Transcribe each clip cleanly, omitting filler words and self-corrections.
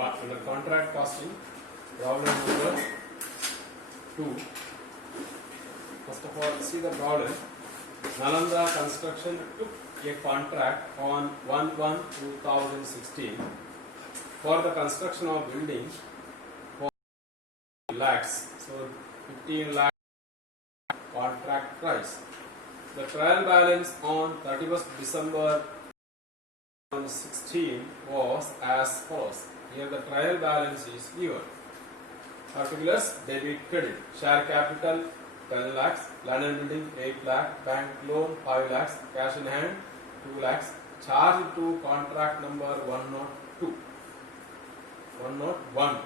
under contract costing, problem number 2. First of all, see the problem. Nalanda Construction took a contract on 1/1/2016 for the construction of building for lakhs. So 15 lakh contract price. The trial balance on 31st December 2016 was as follows. Here the trial balance is given. Particulars: debit, credit. Share capital 10 lakhs, land and building 8 lakh, bank loan 5 lakhs, cash in hand 2 lakhs. Charge to contract number 102. 101.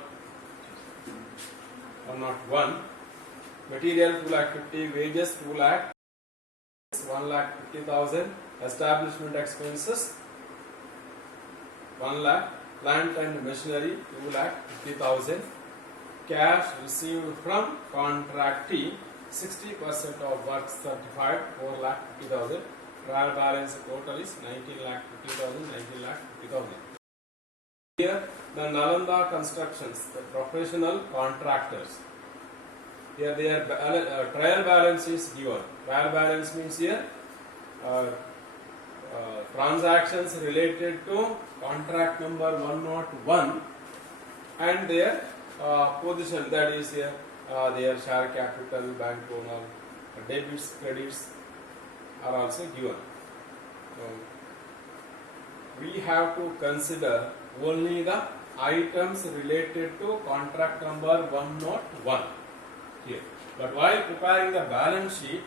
Material 2 lakh 50, wages 2 lakh, 1 lakh 50,000, establishment expenses 1 lakh, plant and machinery 2 lakh 50,000, cash received from contractee 60% of work certified 4 lakh 50,000, trial balance total is 19 lakh 50,000, 19 lakh 50,000. Here the Nalanda Constructions, the professional contractors. Here their trial balance is given. Trial balance means here transactions related to contract number 101 and their position, that is here their share capital, bank loan, debits, credits are also given. We have to consider only the items related to contract number 101 here. But while preparing the balance sheet,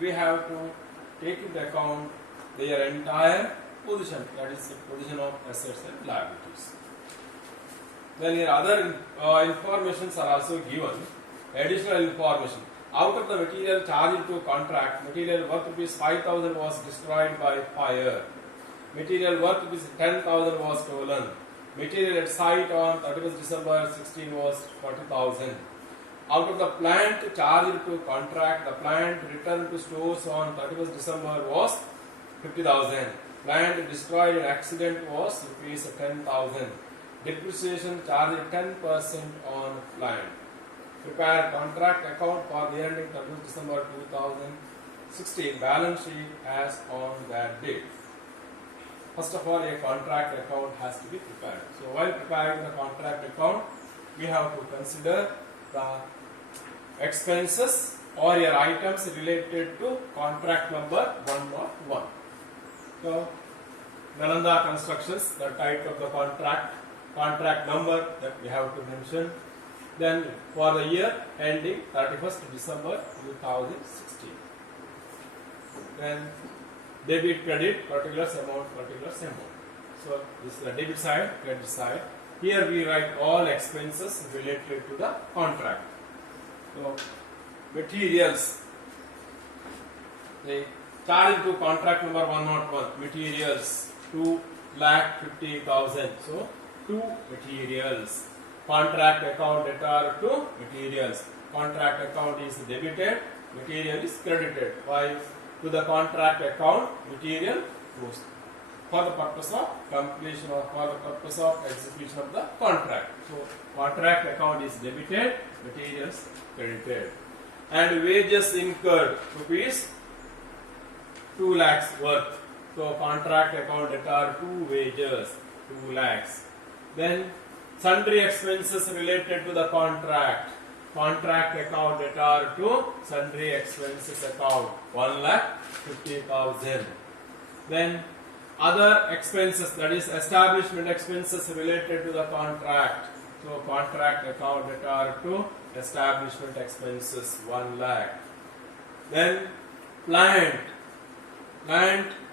we have to take into account their entire position, that is the position of assets and liabilities. Then here other informations are also given. Additional information. Out of the material charged to contract, material worth rupees 5,000 was destroyed by fire. Material worth rupees 10,000 was stolen. Material at site on 31st December 16 was 40,000. Out of the plant charged to contract, the plant returned to stores on 31st December was 50,000. Plant destroyed in accident was rupees 10,000. Depreciation charged 10% on plant. Prepare contract account for the ending 31st December 2016. Balance sheet as on that date. First of all, a contract account has to be prepared. So while preparing the contract account, we have to consider the expenses or your items related to contract number 101. So Nalanda Constructions, the type of the contract number that we have to mention. Then for the year ending 31st December 2016. Then debit, credit, particulars amount. So this is the debit side, credit side. Here we write all expenses related to the contract. So materials, the charge to contract number 101, materials 2,50,000. So 2 materials. Contract account debtor to materials. Contract account is debited, material is credited. While to the contract account, material goes for the purpose of completion or for the purpose of execution of the contract. So contract account is debited, materials credited. And wages incurred rupees 2 lakhs worth. So contract account debtor to wages 2 lakhs. Then sundry expenses related to the contract. Contract account debtor to sundry expenses account 1,50,000. Then other expenses, that is establishment expenses related to the contract. So contract account debtor to establishment expenses 1 lakh. Then plant.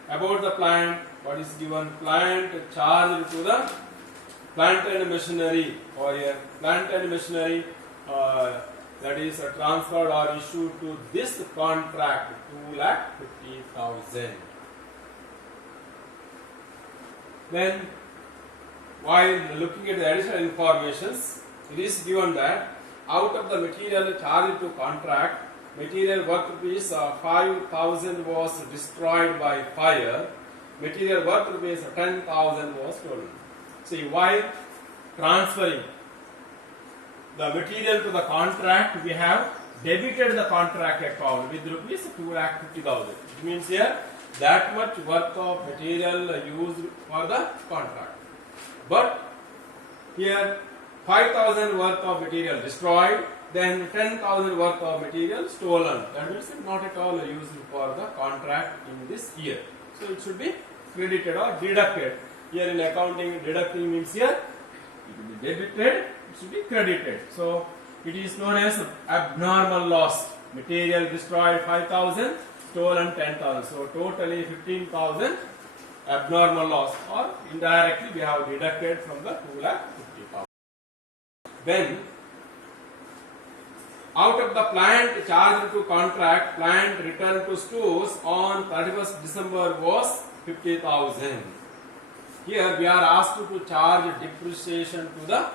About the plant, what is given? Plant charged to the plant and machinery, or a plant and machinery that is transferred or issued to this contract 2,50,000. Then while looking at the additional informations, it is given that out of the material charged to contract, material worth rupees 5,000 was destroyed by fire, material worth rupees 10,000 was stolen. See, while transferring the material to the contract, we have debited the contract account with rupees 2,50,000. It means here that much worth of material used for the contract. But here 5,000 worth of material destroyed, then 10,000 worth of material stolen. That means not at all used for the contract in this year. So it should be credited or deducted. Here in accounting, deducting means here it will be debited, it should be credited. So it is known as abnormal loss. Material destroyed 5,000, stolen 10,000. So totally 15,000 abnormal loss, or indirectly we have deducted from the 2,50,000. Then out of the plant charged to contract, plant returned to stores on 31st December was 50,000. Here we are asked to charge depreciation to the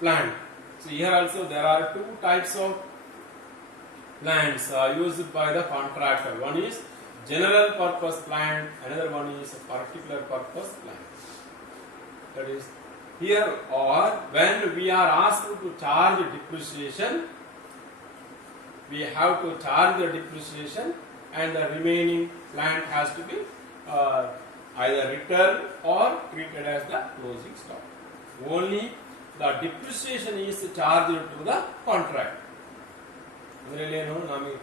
plant. So here also there are two types of plants used by the contractor. One is general purpose plant, another one is particular purpose plant. That is, here or when we are asked to charge depreciation, we have to charge the depreciation and the remaining plant has to be either returned or treated as the closing stock. Only the depreciation is charged to the contract. ಅದರಲ್ಲೇನು ನಮಗೆ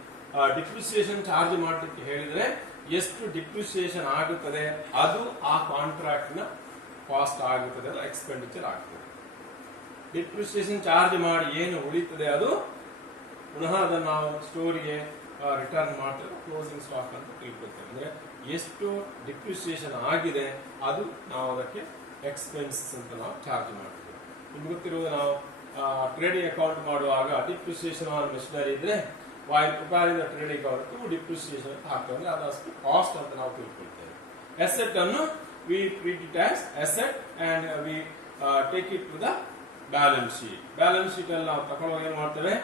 depreciation charge ಮಾಡಲಿಕ್ಕೆ ಹೇಳಿದರೆ ಎಷ್ಟು depreciation ಆಗುತ್ತದೆ ಅದು ಆ ಕಾಂಟ್ರಾಕ್ಟ್ನ cost ಆಗುತ್ತದೆ, ಅದು expenditure ಆಗ್ತದೆ. ಡಿಪ್ರಿಸಿಯೇಷನ್ ಚಾರ್ಜ್ ಮಾಡಿ ಏನು ಉಳಿತದೆ ಅದು ಪುನಃ ಅದನ್ನು ನಾವು ಸ್ಟೋರಿಗೆ ರಿಟರ್ನ್ ಮಾಡ್ತೇವೆ, ಕ್ಲೋಸಿಂಗ್ ಸ್ಟಾಕ್ ಅಂತ ತಿಳ್ಕೊಳ್ತೇವೆ. ಅಂದರೆ ಎಷ್ಟು ಡಿಪ್ರಿಸಿಯೇಷನ್ ಆಗಿದೆ ಅದು ನಾವು ಅದಕ್ಕೆ ಎಕ್ಸ್ಪೆನ್ಸಸ್ ಅಂತ ನಾವು ಚಾರ್ಜ್ ಮಾಡ್ತೇವೆ. ನಿಮ್ಗೆ ಗೊತ್ತಿರುವುದು, ನಾವು ಟ್ರೇಡಿಂಗ್ ಅಕೌಂಟ್ ಮಾಡುವಾಗ ಡಿಪ್ರಿಸಿಯೇಷನ್ ಆನ್ ಮೆಷಿನರಿ ಇದ್ರೆ while preparing the trading account to depreciation ಅಂತ ಹಾಕ್ತೇವೆ, ಅಂದ್ರೆ ಅದಷ್ಟು ಕಾಸ್ಟ್ ಅಂತ ನಾವು ತಿಳ್ಕೊಳ್ತೇವೆ. ಅಸೆಟ್ ಅನ್ನು we treat it as asset and we take it to the balance sheet. Balance sheet ಅಲ್ಲಿ ನಾವು ತಗೊಳ್ಳುವಾಗ ಏನು ಮಾಡ್ತೇವೆ,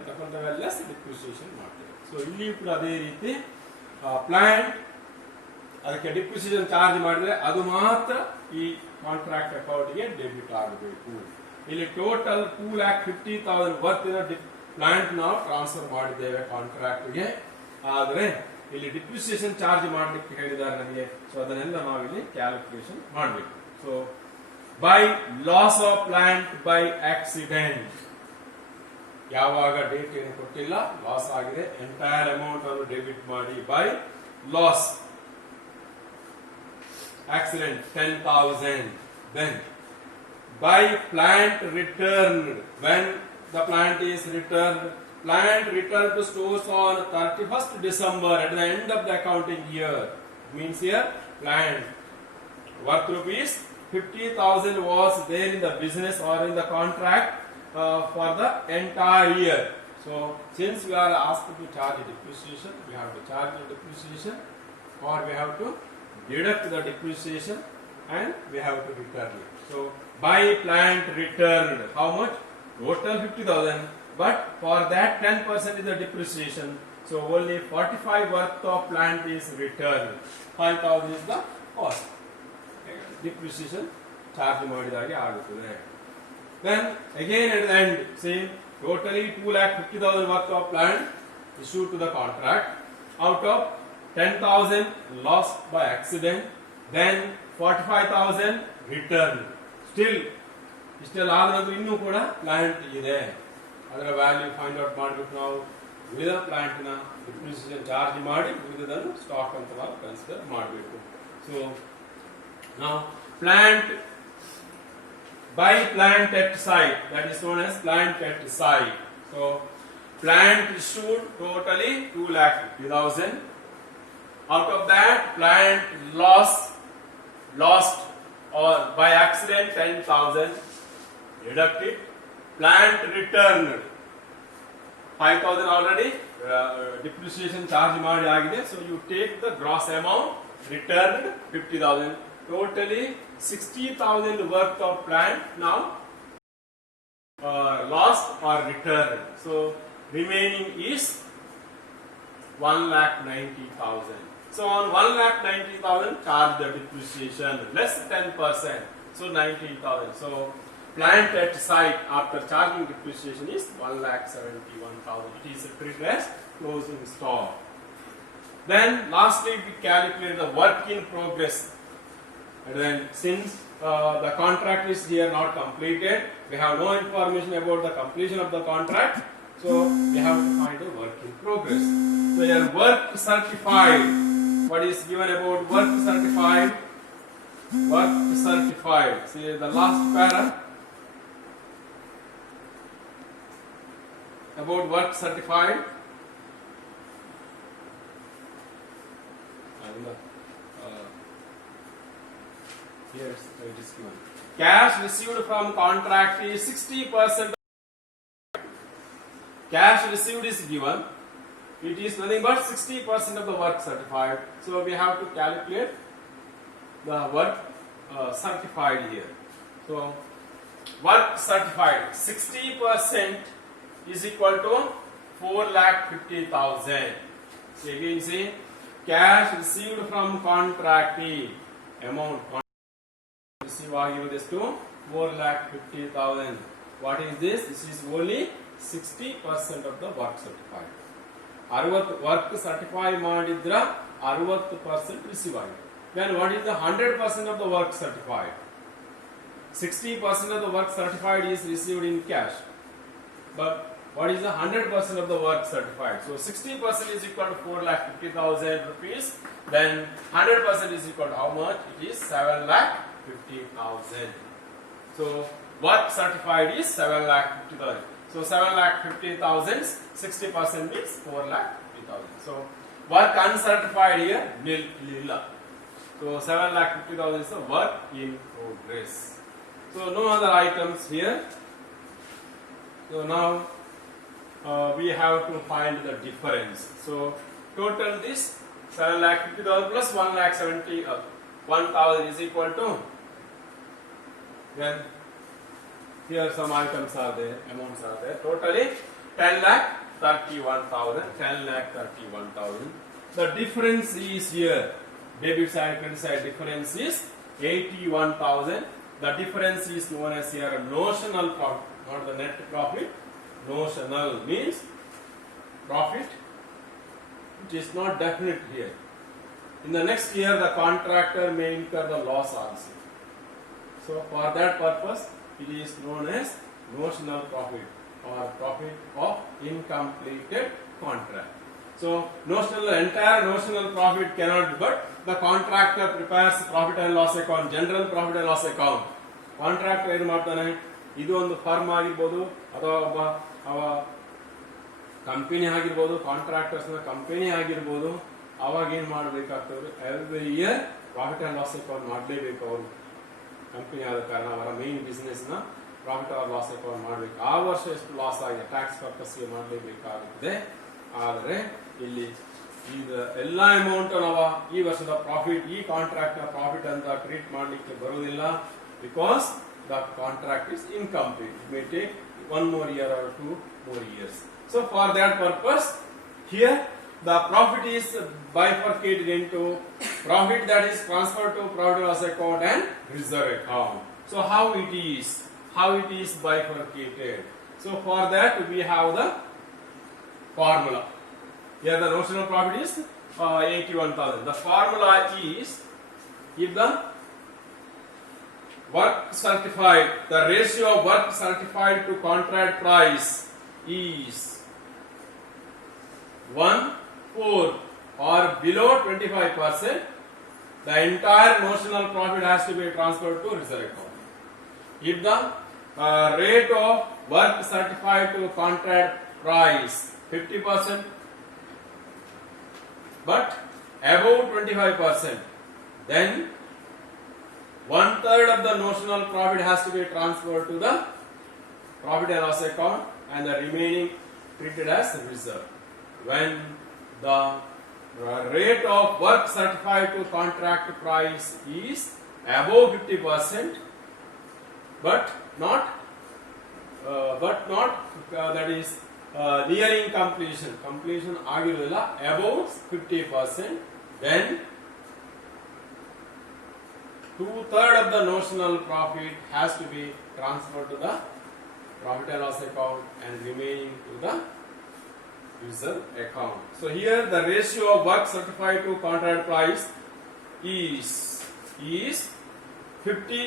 ತಗೊಳ್ತೇವೆ ಲೆಸ್ ಡಿಪ್ರಿಸಿಯೇಷನ್ ಮಾಡ್ತೇವೆ. ಸೊ ಇಲ್ಲಿ ಕೂಡ ಅದೇ ರೀತಿ ಪ್ಲಾಂಟ್ ಅದಕ್ಕೆ ಡಿಪ್ರಿಸಿಯೇಷನ್ ಚಾರ್ಜ್ ಮಾಡಿದ್ರೆ ಅದು ಮಾತ್ರ ಈ ಕಾಂಟ್ರಾಕ್ಟ್ ಅಕೌಂಟ್ಗೆ ಡೆಬಿಟ್ ಆಗಬೇಕು. ಇಲ್ಲಿ ಟೋಟಲ್ 2,50,000 ವರ್ತಿನ ಪ್ಲಾಂಟ್ ನಾವು ಟ್ರಾನ್ಸ್ಫರ್ ಮಾಡಿದ್ದೇವೆ ಕಾಂಟ್ರಾಕ್ಟ್ಗೆ, ಆದರೆ ಇಲ್ಲಿ ಡಿಪ್ರಿಸಿಯೇಷನ್ ಚಾರ್ಜ್ ಮಾಡಲಿಕ್ಕೆ ಹೇಳಿದ್ದಾರೆ ನಮಗೆ. ಸೊ ಅದನ್ನೆಲ್ಲ ನಾವು ಇಲ್ಲಿ ಕ್ಯಾಲ್ಕುಲೇಷನ್ ಮಾಡಬೇಕು. So by loss of plant by accident, ಯಾವಾಗ ಡೇಟ್ ಏನು ಕೊಟ್ಟಿಲ್ಲ, ಲಾಸ್ ಆಗಿದೆ, ಎಂಟೈರ್ ಅಮೌಂಟ್ ಅನ್ನು ಡೆಬಿಟ್ ಮಾಡಿ. By loss accident 10,000. Then by plant returned, when the plant is returned, plant returned to stores on 31st December at the end of the accounting year. Means here plant worth rupees 50,000 was there in the business or in the contract for the entire year. So since we are asked to charge depreciation, we have to charge the depreciation or we have to deduct the depreciation and we have to return it. So by plant returned, how much? Total 50,000, but for that 10% is the depreciation. So only 45 worth of plant is returned. 5,000 is the cost. Depreciation charge ಮಾಡಿದಾಗೆ ಆಗುತ್ತದೆ. Then again at the end, say totally 2,50,000 worth of plant issued to the contract. Out of 10,000 lost by accident, then 45,000 returned. Still ಇಷ್ಟೆಲ್ಲ ಆದ್ರೂ ಇನ್ನೂ ಕೂಡ plant ಇದೆ, ಅದರ value find out ಮಾಡಿಬಿಟ್ಟು ನಾವು ಉಳಿದ ಪ್ಲಾಂಟ್ ನ ಡಿಪ್ರಿಸಿಯೇಷನ್ ಚಾರ್ಜ್ ಮಾಡಿ ಉಳಿದದನ್ನು ಸ್ಟಾಕ್ ಅಂತ ನಾವು ಕನ್ಸಿಡರ್ ಮಾಡಬೇಕು. ಸೊ ನಾವು plant by plant at site, that is known as plant at site. So plant issued totally 2,50,000. Out of that, plant lost or by accident 10,000, deduct it. Plant returned 5,000 already depreciation charge ಮಾಡಿ ಆಗಿದೆ. So you take the gross amount, returned 50,000. Totally 60,000 worth of plant now lost or returned. So remaining is 1,90,000. So on 1,90,000 charge the depreciation less 10%. So 19,000. So plant at site after charging depreciation is 1,71,000. It is treated as closing stock. Then lastly we calculate the work in progress. And then since the contract is here not completed, we have no information about the completion of the contract, so we have to find the work in progress. So here work certified. What is given about work certified? Work certified. See the last para about work certified. Here it is given. Cash received from contract is 60%. Cash received is given. It is nothing but 60% of the work certified. So we have to calculate the work certified here. So work certified 60% is equal to 4,50,000. So again see cash received from contractee amount received is to 4,50,000. What is this? This is only 60% of the work certified. 60 work certify ಮಾಡಿದ್ರ 60% receive ಆಗಿದೆ. Then what is the 100% of the work certified? 60% of the work certified is received in cash. But what is the 100% of the work certified? So 60% is equal to 4,50,000 rupees. Then 100% is equal to how much? It is 7,50,000. So work certified is 7,50,000. So 7,50,000, 60% means 4,50,000. So work uncertified here nil. So 7,50,000 is the work in progress. So no other items here. So now we have to find the difference. So total this 7,50,000 plus 1,71,000 is equal to, then here some items are there, amounts are there. Totally 10,31,000. 10,31,000. The difference is here. Debit side, credit side difference is 81,000. The difference is known as here a notional profit, not the net profit. Notional means profit which is not definite here. In the next year, the contractor may incur the loss also. So for that purpose, it is known as notional profit or profit of incompleted contract. So entire notional profit cannot be, but the contractor prepares profit and loss account, general profit and loss account. Contractor ಏನು ಮಾಡ್ತಾನೆ, ಇದು ಒಂದು firm ಆಗಿರ್ಬೋದು ಅಥವಾ ಒಬ್ಬ company ಆಗಿರ್ಬೋದು, contractors ನ company ಆಗಿರ್ಬೋದು. ಅವಾಗ ಏನ್ ಮಾಡಬೇಕಾಗ್ತದೆ, every year profit and loss account ಮಾಡಲೇಬೇಕು. ಅವರು ಕಂಪನಿ ಆದ ಕಾರಣ ಅವರ ಮೇನ್ ಬಿಸ್ನೆಸ್ ನ ಪ್ರಾಫಿಟ್ ಆರ್ ಲಾಸ್ ಅಕೌಂಟ್ ಮಾಡಬೇಕು. ಆ ವರ್ಷ ಎಷ್ಟು ಲಾಸ್ ಆಗಿದೆ ಟ್ಯಾಕ್ಸ್ ಪರ್ಪಸ್ಗೆ ಮಾಡಲೇಬೇಕಾಗುತ್ತದೆ. ಆದರೆ ಇಲ್ಲಿ ಈಗ ಎಲ್ಲ ಅಮೌಂಟ್ ನಾವು ಈ ವರ್ಷದ ಪ್ರಾಫಿಟ್, ಈ ಕಾಂಟ್ರಾಕ್ಟ್ ನ ಪ್ರಾಫಿಟ್ ಅಂತ ಟ್ರೀಟ್ ಮಾಡಲಿಕ್ಕೆ ಬರುವುದಿಲ್ಲ. Because the contract is incomplete. It may take 1 more year or 2 more years. So for that purpose, here the profit is bifurcated into profit that is transferred to profit and loss account and reserve account. So how it is bifurcated? So for that we have the formula. Here the notional profit is 81,000. The formula is, if the work certified, the ratio of work certified to contract price is 1/4 or below 25%, the entire notional profit has to be transferred to reserve account. If the rate of work certified to contract price 50%, but above 25%, then 1/3 of the notional profit has to be transferred to the profit and loss account and the remaining treated as reserve. When the rate of work certified to contract price is above 50%, but not that is nearing completion ಆಗಿರುವುದಿಲ್ಲ, above 50%, then 2/3 of the notional profit has to be transferred to the profit and loss account and remaining to the reserve account. So here the ratio of work certified to contract price is 50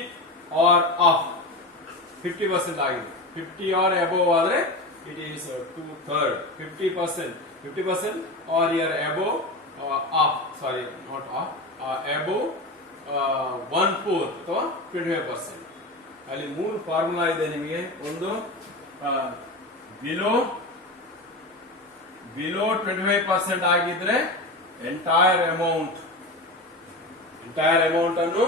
or off 50% ಆಗಿದೆ 50 or above ಆದರೆ it is 2/3 50% or here above off sorry not off above 1/4 ಅಥವಾ 25%. ಅಲ್ಲಿ ಮೂರು formula ಇದೆ ನಿಮಗೆ. ಒಂದು below 25% ಆಗಿದ್ರೆ entire amount ಅನ್ನು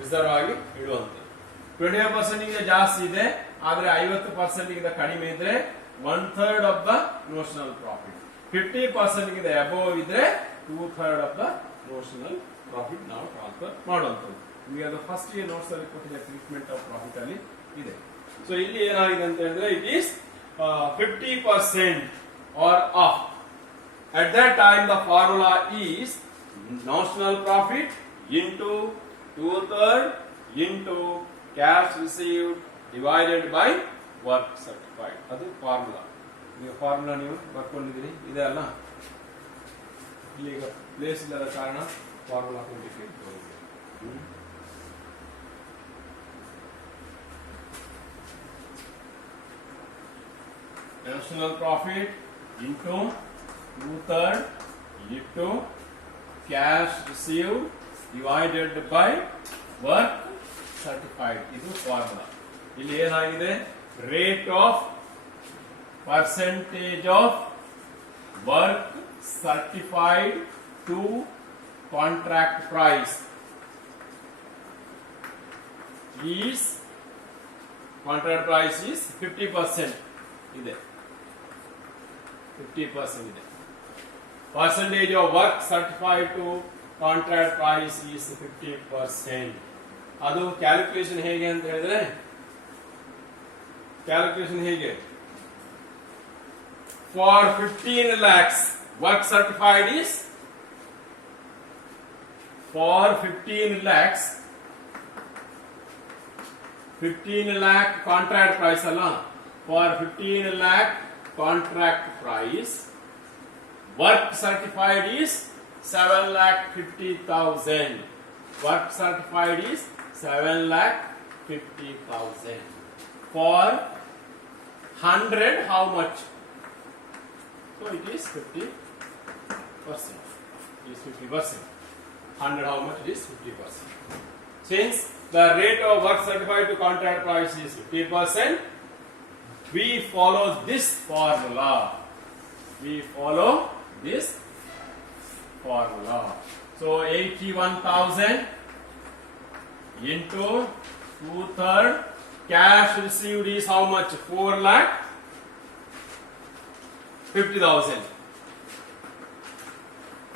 ರಿಸರ್ವ್ ಆಗಿ ಇಡುವಂತೆ. 25% ಜಾಸ್ತಿ ಇದೆ ಆದ್ರೆ 50% ಕಡಿಮೆ ಇದ್ರೆ 1/3 of the notional profit. 50% above ಇದ್ರೆ 2/3 ಆಫ್ ದ ನೋಷನಲ್ ಪ್ರಾಫಿಟ್ ನಾವು ಟ್ರಾನ್ಸ್ಫರ್ ಮಾಡುವಂಥದ್ದು. ನಿಮಗೆ ಅದು ಫಸ್ಟ್ ಇಯರ್ ನೋಟ್ಸ್ ಅಲ್ಲಿ ಕೊಟ್ಟಿದ್ದ ಟ್ರೀಟ್ಮೆಂಟ್ ಆಫ್ ಪ್ರಾಫಿಟ್ ಅಲ್ಲಿ ಇದೆ. ಸೊ ಇಲ್ಲಿ ಏನಾಗಿದೆ ಅಂತ ಹೇಳಿದ್ರೆ it is 50% or off. At that time the formula is notional profit into 2/3 into cash received divided by work certified. ಅದು ಫಾರ್ಮುಲಾ. ನೀವು ಫಾರ್ಮುಲಾ ನೀವು ಬರ್ಕೊಂಡಿದ್ದೀರಿ ಇದೆ ಅಲ್ಲ. ಇಲ್ಲಿ ಈಗ ಪ್ಲೇಸ್ ಇಲ್ಲದ ಕಾರಣ ಫಾರ್ಮುಲಾ ಕೊಡಲಿಕ್ಕೆ notional profit into 2/3 into cash received divided by work certified. ಇದು ಫಾರ್ಮುಲಾ. ಇಲ್ಲಿ ಏನಾಗಿದೆ rate of percentage of work certified to contract price is contract price is 50% ಇದೆ 50% ಇದೆ. Percentage of work certified to contract price is 50%. ಅದು calculation ಹೇಗೆ ಅಂತ ಹೇಳಿದ್ರೆ for 15 lakhs work certified is for 15 lakhs 15 lakh contract price ಅಲ್ಲ. For 15 lakh contract price, work certified is 7,50,000. Work certified is 7,50,000. For 100, how much? So it is 50%. It is 50%. 100, how much? It is 50%. Since the rate of work certified to contract price is 50%, we follow this formula. So 81,000 into 2/3 cash received is how much? 4,50,000.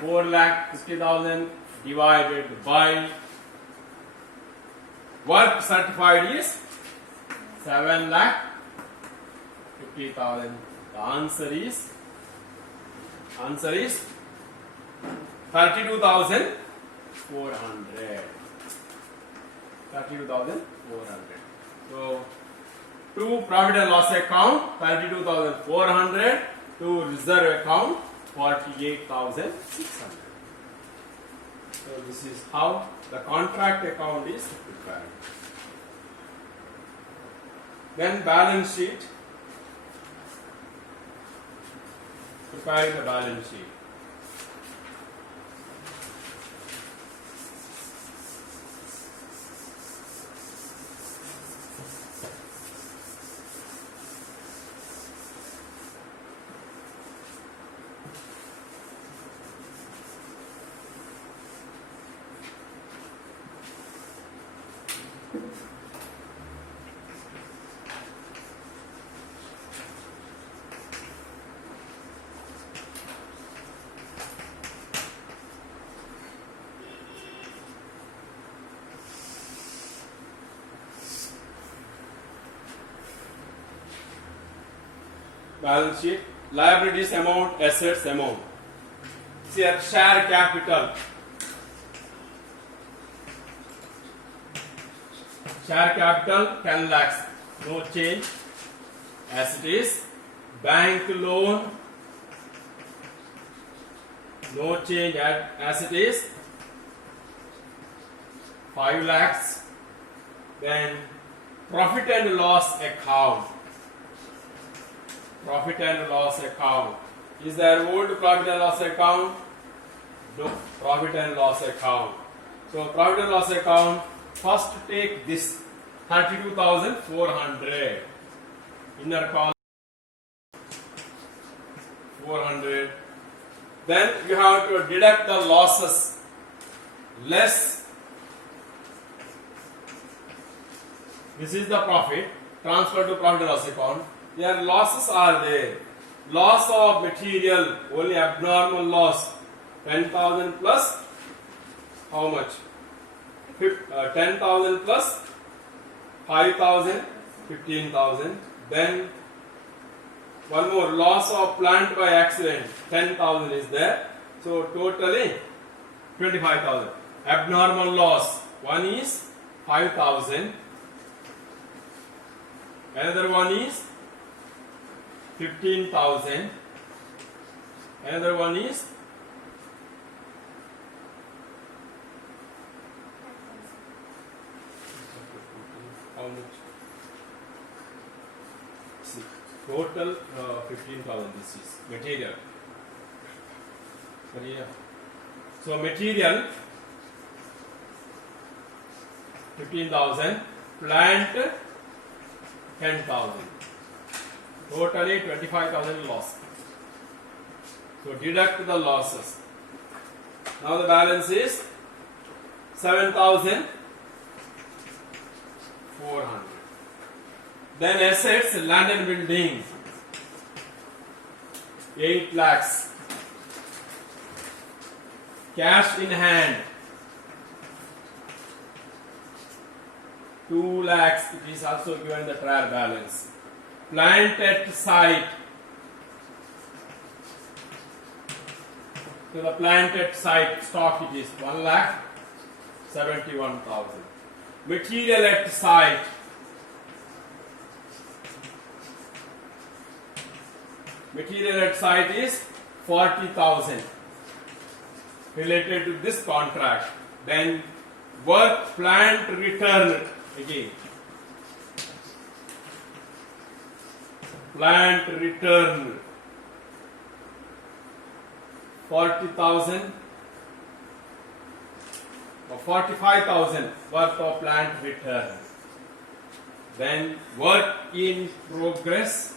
4,50,000 divided by work certified is 7,50,000. The answer is 32,400. 32,400. So to profit and loss account 32,400, to reserve account 48,600. So this is how the contract account is prepared. Then balance sheet. Preparing the balance sheet. Balance sheet, liabilities amount, assets amount. See, share capital. Share capital 10 lakhs, no change as it is. Bank loan, no change as it is, 5 lakhs. Then profit and loss account. Profit and loss account. Is there old profit and loss account? No. Profit and loss account. So profit and loss account, first take this 32,400. Inner column 400. Then you have to deduct the losses less. This is the profit. Transfer to profit and loss account. Their losses are there. Loss of material, only abnormal loss, 10,000 plus how much? 10,000 plus 5,000, 15,000. Then one more, loss of plant by accident, 10,000 is there. So totally 25,000. Abnormal loss, one is 5,000. Another one is 15,000. Another one is how much? See, total 15,000. This is material. So material 15,000, plant 10,000. Totally 25,000 loss. So deduct the losses. Now the balance is 7,400. Then assets, land and building, 8 lakhs. Cash in hand, 2 lakhs. It is also given the trial balance. Plant at site. So the plant at site stock, it is 1,71,000. Material at site, material at site is 40,000 related to this contract. Then work plant return again. Plant return 40,000 or 45,000 worth of plant return. Then work in progress